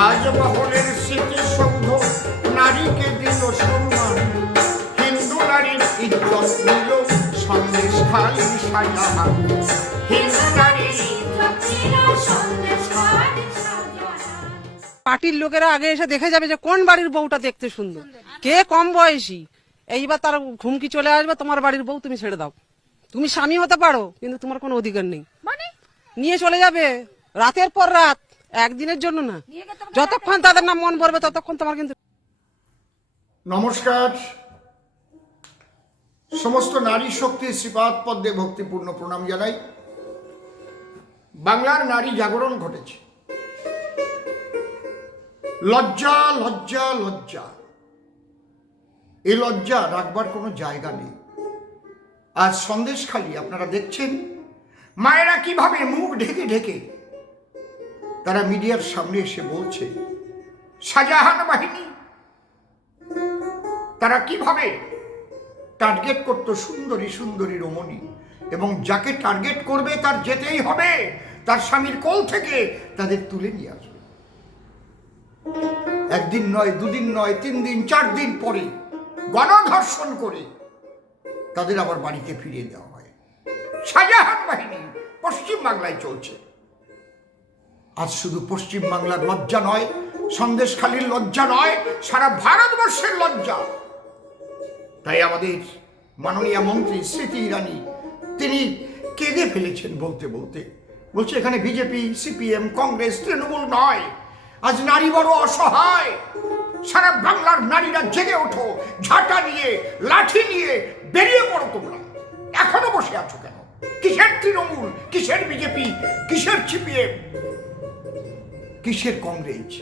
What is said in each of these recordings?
তাজমহলের স্মৃতিসৌধ নারীকে দিল সম্মান। হিন্দু নারীর ইজ্জত নিল সন্দেশ খালি সাজাহান হিন্দু নারীর পার্টির লোকেরা আগে এসে দেখে যাবে যে কোন বাড়ির বউটা দেখতে সুন্দর। কে কম বয়সী? এইবার তার ঘুমকি চলে আসবে তোমার বাড়ির বউ তুমি ছেড়ে দাও। তুমি স্বামী হতে পারো কিন্তু তোমার কোনো অধিকার নেই। মানে? নিয়ে চলে যাবে রাতের পর রাত। একদিনের জন্য না। যতক্ষণ তাদের নাম মন ভরবে ততক্ষণ তোমার কিন্তু নমস্কার। সমস্ত নারী শক্তি শ্রীপাদ পদ্মে ভক্তিপূর্ণ প্রণাম জানাই। বাংলার নারী জাগরণ ঘটেছে। লজ্জা লজ্জা লজ্জা। এই লজ্জা রাখবার কোনো জায়গা নেই। আজ সন্দেশ খালি আপনারা দেখছেন। মায়েরা কীভাবে মুখ ঢেকে ঢেকে তারা মিডিয়ার সামনে এসে বলছে, শাহজাহান বাহিনী, তারা কীভাবে টার্গেট করত সুন্দরী সুন্দরী রমণী এবং যাকে টার্গেট করবে তার যেতেই হবে, তার স্বামীর কোল থেকে তাদের তুলে নিয়ে আসবে? একদিন নয়, দুদিন নয়, তিন দিন, চার দিন পরে গণধর্ষণ করে তাদের আবার বাড়িতে ফিরিয়ে দেওয়া হয়। শাহজাহান বাহিনী পশ্চিম বাংলায় চলছে। আজ শুধু পশ্চিম বাংলার লজ্জা নয়, সন্দেশখালীর লজ্জা নয়, সারা ভারতবর্ষের লজ্জা। তাই আমাদের মাননীয় মন্ত্রী স্মৃতি ইরানি, তিনি কেঁদে ফেলেছেন বলতে বলতে। বলছে, এখানে বিজেপি, সিপিএম, কংগ্রেস, তৃণমূল নয়। আজ নারী বড় অসহায়। সারা বাংলার নারীরা জেগে ওঠো, ঝাঁটা নিয়ে, লাঠি নিয়ে বেরিয়ে পড়ো তোমরা। এখনও বসে আছো কেন? কিসের তৃণমূল? কিসের বিজেপি? কিসের সিপিএম? কিসের কংগ্রেস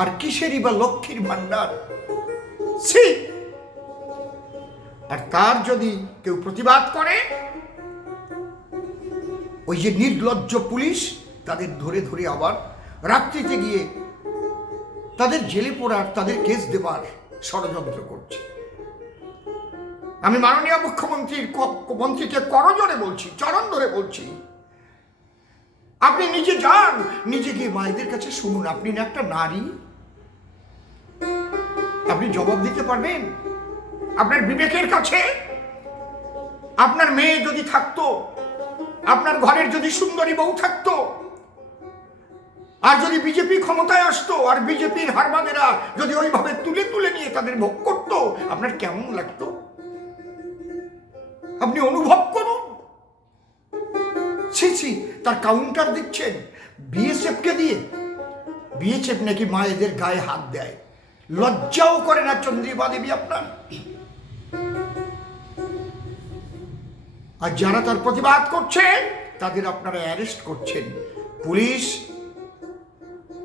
আর কিসেরই বা লক্ষ্মীর ভান্ডার আর তার যদি কেউ প্রতিবাদ করে, ওই যে নির্লজ্জ পুলিশ তাদের ধরে ধরে আবার রাত্রিতে গিয়ে তাদের জেলে পড়ার, তাদের কেস দেবার ষড়যন্ত্র করছে। আমি মাননীয় মুখ্যমন্ত্রীর মন্ত্রীকে করজোরে বলছি, চরণ ধরে বলছি আপনি নিজে যান। নিজে গিয়ে মায়েদের কাছে শুনুন। আপনি না একটা নারী। আপনি জবাব দিতে পারবেন? আপনার বিবেকের কাছে? আপনার মেয়ে যদি থাকতো, আপনার ঘরের যদি সুন্দরী বউ থাকতো, আর যদি বিজেপি ক্ষমতায় আসতো, আর বিজেপির হারবাদেরা যদি ওইভাবে তুলে তুলে নিয়ে তাদের ভোগ করতো, আপনার কেমন লাগতো? আপনি অনুভব তার কাউন্টার দিচ্ছেন। বিএসএফ কে দিয়ে। বিএসএফ নাকি মায়েদের গায়ে হাত দেয়। লজ্জাও করে না চন্দ্রিমা দেবী আপনার। আর যারা তার প্রতিবাদ করছে তাদের আপনারা অ্যারেস্ট করছেন। পুলিশ,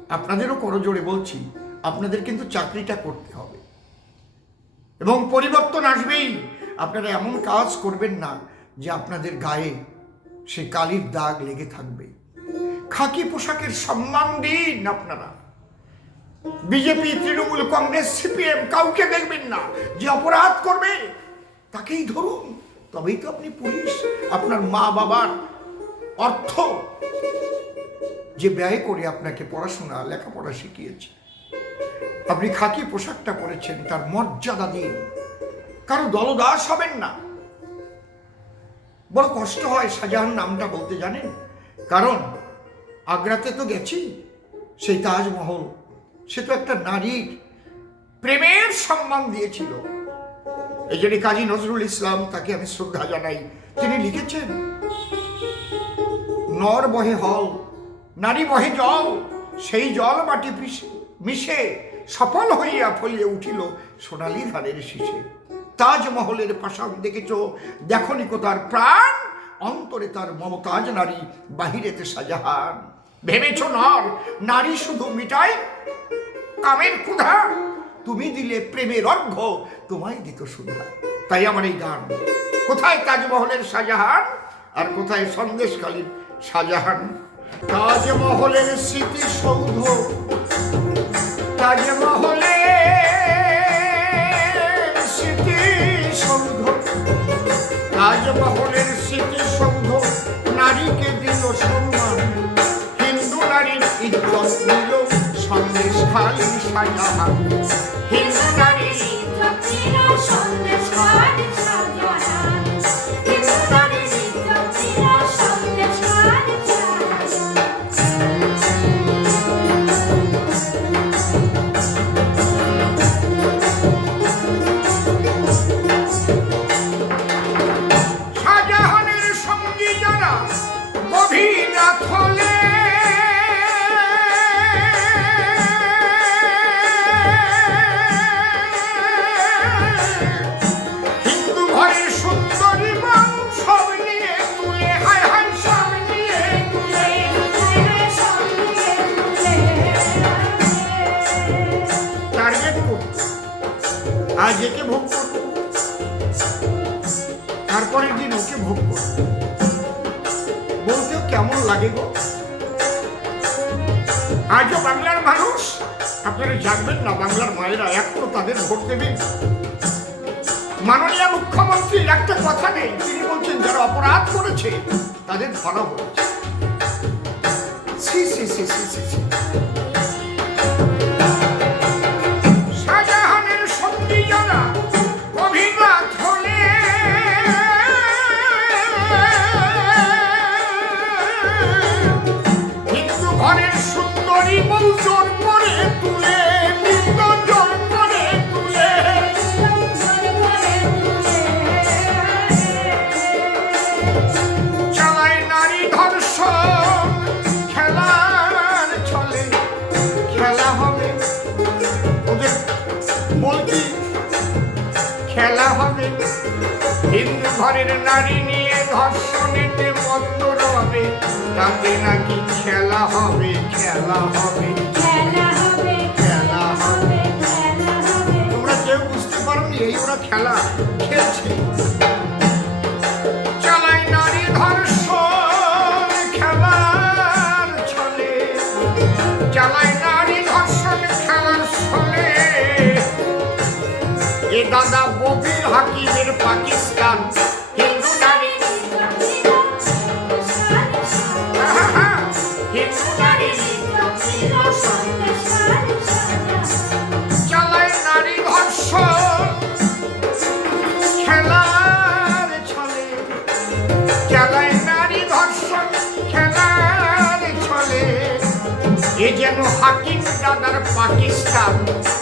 আপনাদেরও করজোড়ে বলছি, আপনাদের কিন্তু চাকরিটা করতে হবে। এবং পরিবর্তন আসবেই। আপনারা এমন কাজ করবেন না যে আপনাদের গায়ে সে কালির দাগ লেগে থাকবে। খাকি পোশাকের সম্মান দিন আপনারা। বিজেপি, তৃণমূল, কংগ্রেস, সিপিএম কাউকে দেখবেন না। যে অপরাধ করবে, তাকেই ধরুন। তবেই তো আপনি পুলিশ, আপনার মা বাবার অর্থ। যে ব্যয় করে আপনাকে পড়াশোনা, লেখাপড়া শিখিয়েছে। আপনি খাকি পোশাকটা পরেছেন, তার মর্যাদা দিন। কারও দলদাস হবেন না। বড় কষ্ট হয় শাহজাহান নামটা বলতে জানেন? কারণ আগ্রাতে তো গেছি, সেই তাজমহল। সে তো একটা নারীর প্রেমের সম্মান দিয়েছিল। এই জন্য কাজী নজরুল ইসলাম তাকে আমি শ্রদ্ধা জানাই। তিনি লিখেছেন, নর বহে হল, নারী বহে জল, সেই জল মাটি মিশে সফল হইয়া ফলিয়ে উঠিল সোনালি ধানের শীষে। তাজমহলের পাশান দেখেছ। দেখনি তার প্রাণ, অন্তরে তার মমতাজ নারী, বাহিরেতে সাজাহান ভেবেছ নর, নারী শুধু মিটাই কামের ক্ষুধা? তুমি দিলে প্রেমের অর্ঘ তোমায় দিত সুধা। তাই আমার এই গান। কোথায় তাজমহলের শাহজাহান? আর কোথায় সন্দেশকালীন শাহজাহান? তাজমহলের স্মৃতিসৌধ, তাজমহলের তাজমহলের স্মৃতিসৌধ, নারীকে দিল সম্মান। হিন্দু নারীর ইজ্জত নিল সন্দেশ খালি শাহজাহান হিন্দু নারী শাহজাহানের আজ একে ভোগ করত তারপরের দিন ওকে ভোগ করত বলতেও কেমন লাগে গো? আজও বাংলার মানুষ? আপনারা জানবেন না, বাংলার মায়েরা এখনও তাদের ভোট দেবেন। মাননীয় মুখ্যমন্ত্রীর একটা কথা নেই, তিনি বলছেন, যারা অপরাধ করেছে, তাদের ধরা হয়েছে। ধর্ষণেতে বন্ধ হবে তাতে নাকি খেলা হবে খেলা হবে। তোমরা কেউ বুঝতে পারোনি এই ওরা খেলা খেলছে। নারী ধর্ষণ খেলার ছলে। চালায় নারী ধর্ষণ খেলার ছলে। এ দাদা ববির হাকিমের পাকিস্তান যেন হাকিম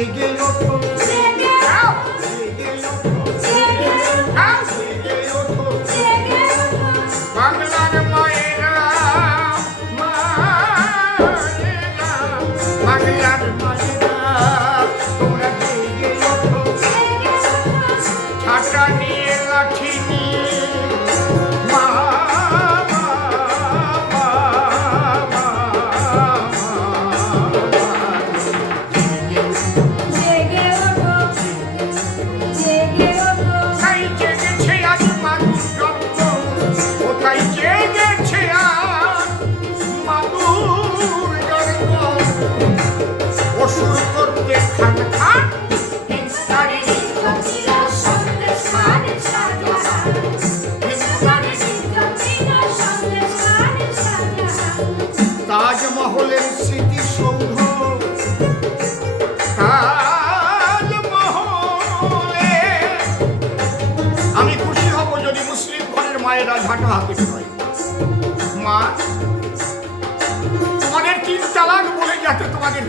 তোমরা জেগে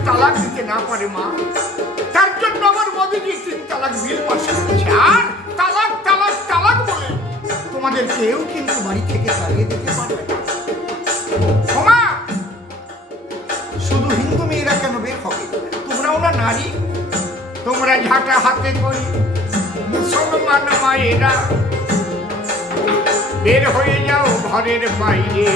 তালাক দিতে না পারে মা। তার জন্য আমার মোদিজি তিন তালাক বিল পাশ করেছে আর তালাক তালাক তালাক বলে তোমাদের কেউ কিন্তু বাড়ি থেকে তাড়িয়ে দিতে পারবে শুধু হিন্দু মেয়েরা কেন বের হবে? তোমরাও না নারী? তোমরা ঝাঁটা হাতে করি মুসলমান মায়েরা বের হয়ে যাও ঘরের বাইরে।